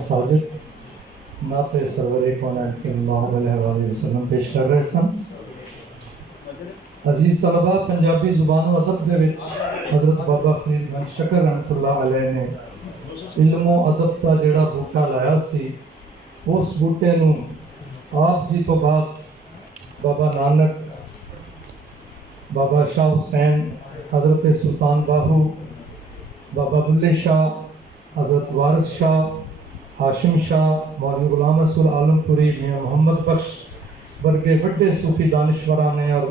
साजिद नाते सरवरे कौनात सल्लल्लाहु अलैहि वसल्लम पेश कर रहे सन। अजीज तलबा, पंजाबी जुबान व अदब दे विच हज़रत बाबा फरीद बिन शकर रहमतुल्लाह अलैह ने इल्म व अदब का जिहड़ा बूटा लाया सी, उस बूटे नूं आप जी तो बाद बाबा नानक, बाबा शाह हुसैन, हज़रत सुल्तान बाहू, बाबा बुल्ले शाह, हज़रत वारिस शाह, हाशिम शाह, मौलवी गुलाम रसूल आलमपुरी, मियाँ मोहम्मद बख्श वर्गे बड़े सूफी दानिश्वरां ने और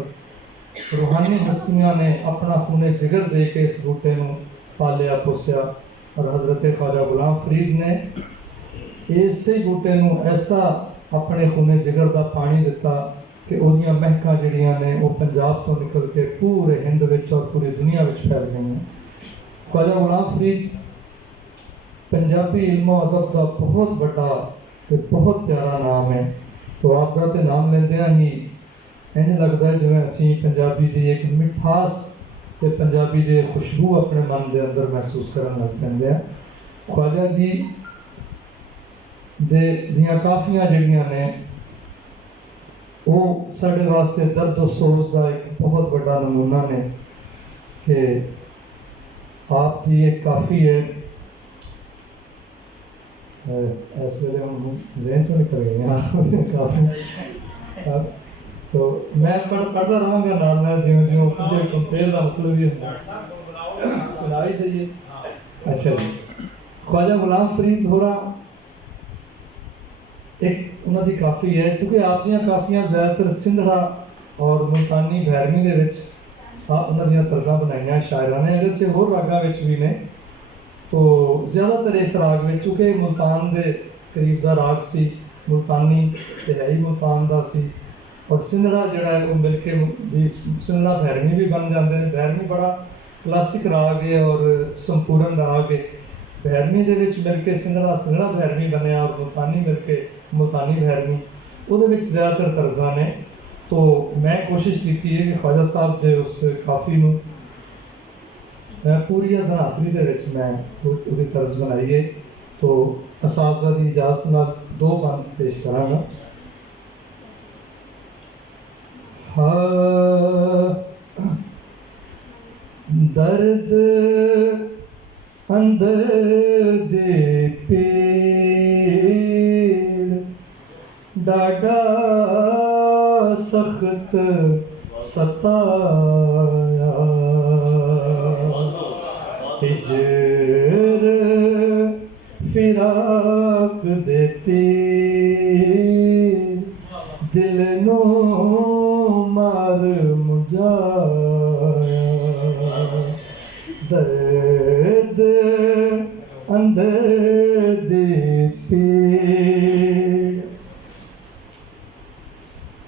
रूहानी हस्तियां ने अपना खूने जिगर दे के इस बूटे नूं पालिया पोसिया और हज़रत ख्वाजा गुलाम फरीद ने इसे बूटे नूं ऐसा अपने खूने जिगर का पानी दिता कि उहदियां महकां जिहड़ियां ने वो पंजाब तो निकल के पूरे हिंद विच और पूरी दुनिया विच फैल गई। ख्वाजा गुलाम फरीद पंजाबी इल्म अदब का बहुत बड़ा ते बहुत प्यारा नाम है। तो आपका तो नाम लेंदियां ही इंज लगता है जिवें असीं पंजाबी की एक मिठास ते पंजाबी की खुशबू अपने मन के अंदर महसूस करन लग पैंदे आ। ख्वाजा जी दे दियां काफियां जिहड़ियां ने वो साढ़े वास्ते दर्द और सोच का एक बहुत बड़ा नमूना ने कि आपकी एक काफ़ी है इस वे हम रेंज तो निकल गए काफ़ी। तो मैं पढ़ता रहूँगा नाल जिवें जिवें कंपेयर का मतलब भी सुनाई दईए। अच्छा जी, ख्वाजा गुलाम फरीद होरा एक उन्होंने काफ़ी है क्योंकि आप दियां काफ़ियां ज़्यादातर सिंधड़ा और मुल्तानी भैरवी दे विच उन्होंने तर्जा बनाइया शायरा ने, अगर होर रागां विच भी ने तो ज़्यादातर इस राग में चूँकि मुल्तान के करीब का राग सी, मुल्तानी तो है ही मुल्तान का सी और सिंधड़ा जोड़ा है वो मिल के भी सिंधड़ा भैरवी भी बन जाते हैं। भैरवी बड़ा क्लासिक राग है और संपूर्ण राग है। भैरवी के मिल के सिंधड़ा सिंधड़ा भैरवी बनया और मुल्तानी मिल के मुल्तानी भैरवी, वो ज़्यादातर तर्जा ने। तो मैं कोशिश की है कि ख्वाजा साहब के उस काफ़ी नूं पूरी धनासरी के मैं उसकी तर्ज बनाई है। तो असाज़ा की इजाज़त नाल दो बंद पेश करांगा। दर्द अंदर दे पेड़ डाडा सख्त सताया, हिजर फिराक देती दिल नो मार मुझाया, दर्द अंदर देते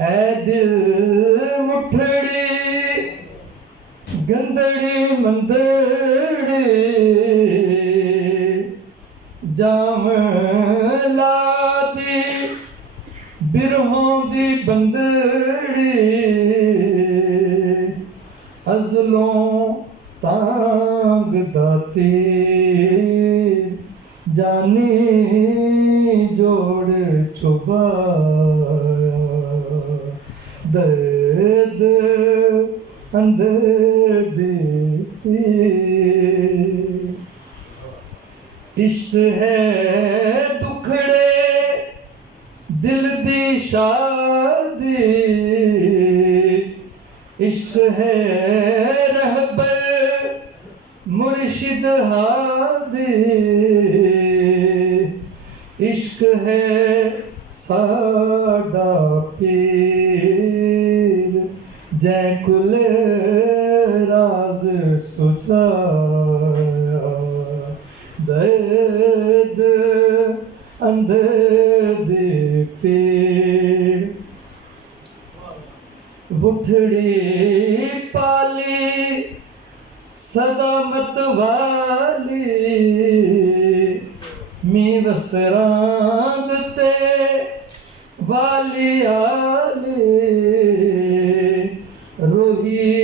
ऐ दिल मुठड़ी गंदड़ी मंदड़ी जाम लादी बिरहों दी बंदड़ी अज़लों तांग दाती जानी जोड़ छुपाया, दर्द अंदर देती इश्क है दुखड़े दिल दी शादी, इश्क है रहबर मुर्शिद हादी, इश्क है साडा पीर जै कुल राज सुझाया, दर्द अंदर देते बुठड़ी पाली सदा मतवाली मी वसरांदते वाली आली रोही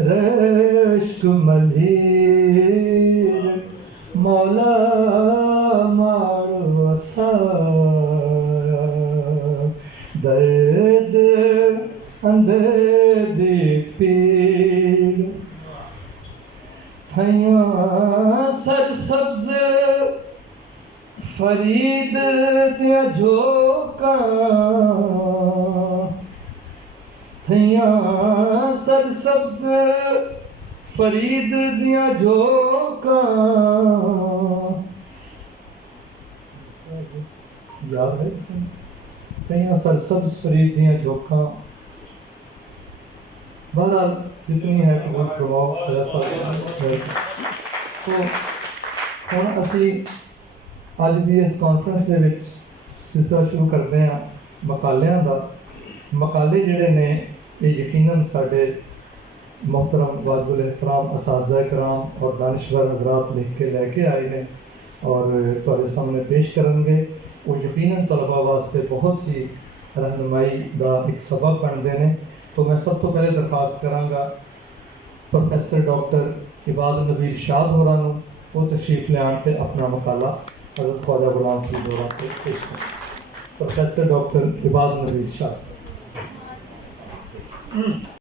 रश्क मली मौला मार थैया सरसब्ज फरीद दिया झोंका, थैया सरसब्ज फरीद दिया झोंका, याद है थैया सरसब्ज फरीद दिया झोंका। बहरहाल जितनी है प्रभाव तो हम असी अज की इस कॉन्फ्रेंस के सिलसिला शुरू करते हैं मकालियां का। मकाले जिहड़े ने ये यकीनन साडे मोहतरम वाजिबुल एहतराम असातिज़ा कराम और दानिशवर हज़रात लिख के लैके आए हैं और तुहाडे सामने पेश करेंगे। वो यकीनन तलबा वास्ते बहुत ही रहनुमाई का एक सबब बनते हैं। तो मैं सब तो पहले दरखास्त कराँगा प्रोफैसर डॉक्टर इबाद नबील शाद होरां नूं वो तशरीफ ले आण ते अपना मकाला हज़रत ख्वाजा गुलाम फरीद होरां ते पेश करें। प्रोफैसर डॉक्टर इबाद नबील शाद।